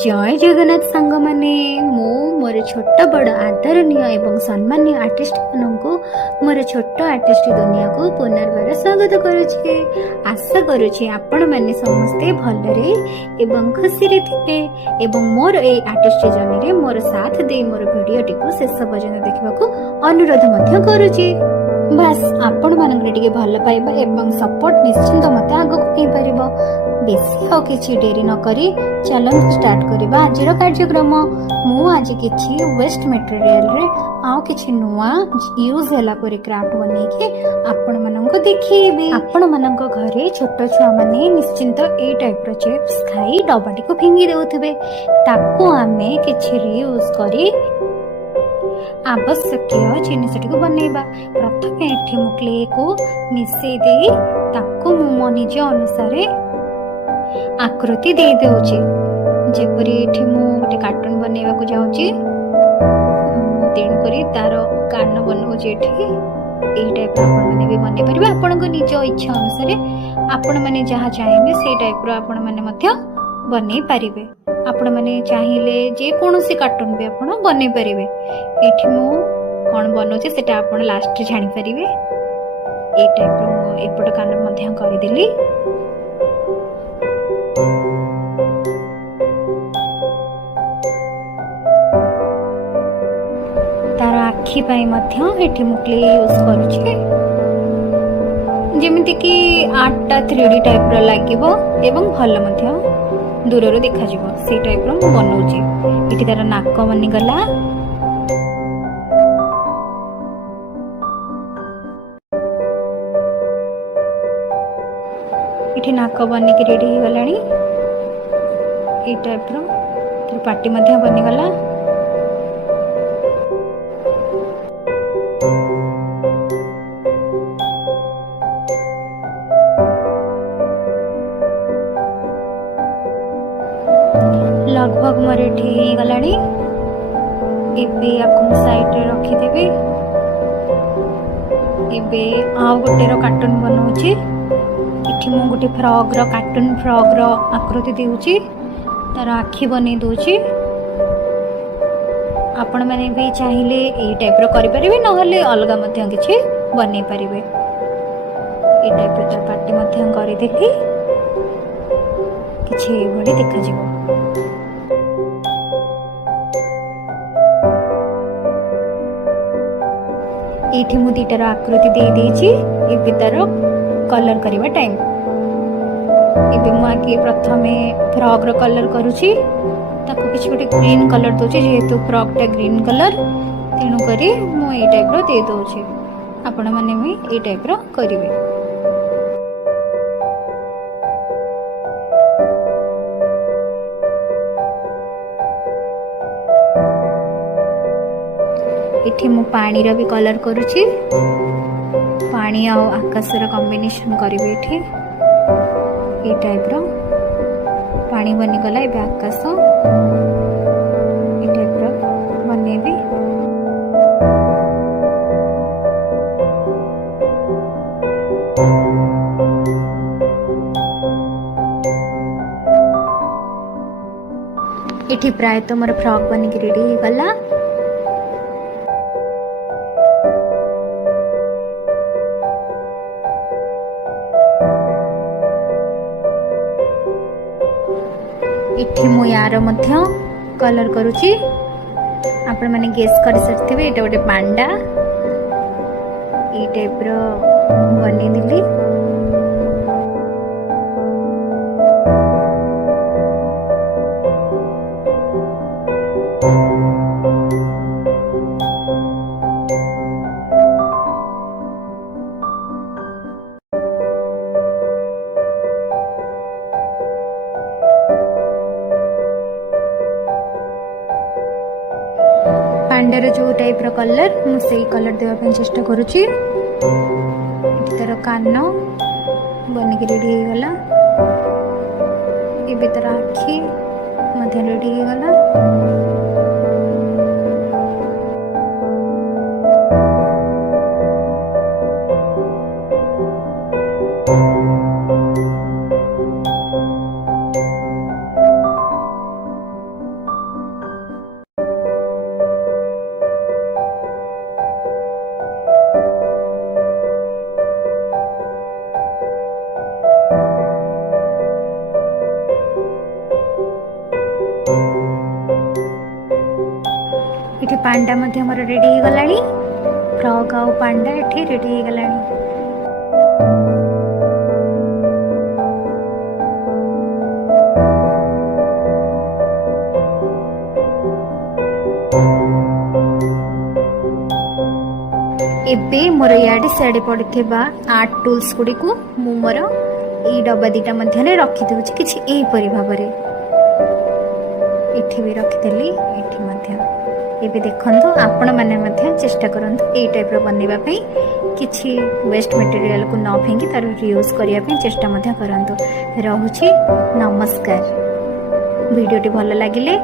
जय जगन्नाथ सांग माने मो मोर छोट बड़ आदरणीय एवं सम्मान्य आर्टिस्ट मानू मोर छोट आर्टिस्ट दुनिया को पुनर्बार स्वागत करुचे। आशा करुचे आपण माने समस्ते भलरे एवं खुशी रे थिबे एवं मोर ए आर्टिस्ट जर्नी रे मोर साथ दे मोर वीडियो टिको शेष पर्यंत देखा को अनुरोध मध्य करुचे। बास आपण मानक टिके भल पाइबा एवं सपोर्ट निश्चिंत मते आगो नै परिबो। बेसी आ किछि डेरी न करी चलन स्टार्ट करिबा आज कार्यक्रम। मु आज किछि वेस्ट मटेरियल रे आ किछि नुवा यूज होला परि क्राफ्ट बनै के आपण मानक देखिबे। आपण मानक घरे छोट छुआ माने निश्चिंत ए टाइप रो चिप्स खाई डबाटी को फिंगी देउथिबे, ताको आमे किछि रीयूज करी आवश्यक जिनसटी को बनैबा। प्रथमे एठी मु क्ले को मिसै देई ताको मु निज अनुसार आकृति दे देउची। जेपरि एठी मु गोटे कार्टून बनैबा को जाउची, तेन करी तार कान बनउची। एठी एई टाइप रो आपण माने भी बनै परिबे। आपण को निज इच्छा अनुसार आपण माने जहा चाहेबे से टाइप रो आपण माने मध्य बनै परिबे। आपण माने चाहिले जे कोनोसी कार्टून भी आपण बनै परिबे। एठी मु कोन बनउची सेटा आपण लास्ट रे जानि परिबे। ए टाइप रो मु एपट कान मध्य करि देली। तार आखि पाई मध्य एठी मु क्ले यूज करूची, जेमिति कि आर्टटा 3D टाइप रो लागिबो एवं भल मध्य दूर रो देखा जिवो से टाइप रो मु बनउची। एठी तार नाक बनि गला। एठी नाक बनि के रेडी हो गलानी। ए टाइप रो तार पाटी मध्य बनि गला। लगभग मोर एठी गलानी। एबे आकु साइड रे रखी देबे। एबे आ गोटे रो कार्टून बनउची। एठी मु गोटे फ्रॉग रो कार्टून फ्रॉग रो आकृति देउची, तार आखि बनै दोची। आपण माने भी चाहिले ए टाइप रो करि परिबे, नहले अलगा मध्य किछि बनै परिबे। ए टाइप रो तार पार्टी मध्य करि देली किछि बडी देखा जिवो। एठी मु दीटार आकृति दे देछि। एबे तार कलर करबा टाइम। एबे मु आके प्रथमे फ्रॉक रो कलर करूछि। ताको किछ गोटे ग्रीन कलर दोछि, जेहेतु फ्रॉक टा ग्रीन कलर तेनु करी मु ए टाइप रो दे दोछि। आपण माने भी ए टाइप रो करिवे। एठी मु पानी रो भी कलर करूछि। पानी आ आकाश रो कॉम्बिनेशन करिवे। एठी ए टाइप रो पानी बनि गला। एबे आकाश ए टाइप रो बनेबी। एठी प्राय तो मोर फ्रॉक बनि के रेडी हो गला। इठी मु यार मध्य कलर करूची। आपण माने गेस कर सकथिबे एटा गोटे पांडा ए टाइप रो बनि दिली। पांडार जो टाइप रो कलर मु सेही कलर देवा पे चेष्टा करूची। तार कान बन के रेडी हो गला। एबे तार आखि मध्य रेडी हो गला। एठी पांडा मध्य मोर रेडी हो गलानी फ्रॉक आउ पांडा एठी रेडी हो गलानी। एबे मोर याडे सियाडे पड़िथिबा आर्ट टूल्स गुडी को मु मोर ई डब्बा दीटा मध्य ने रखि देउछि किछि एई परि भाबरे एठी भी रखि देली एठी मध्य। एबे देखंतु आपण माने मध्य चेष्टा करंतु एई टाइप रो बनेबा पई किछि वेस्ट मटेरियल को न फेंकी तार रीयूज करिया पई चेष्टा मध्य करंतु। रहूछि नमस्कार। वीडियो टी भल लागिले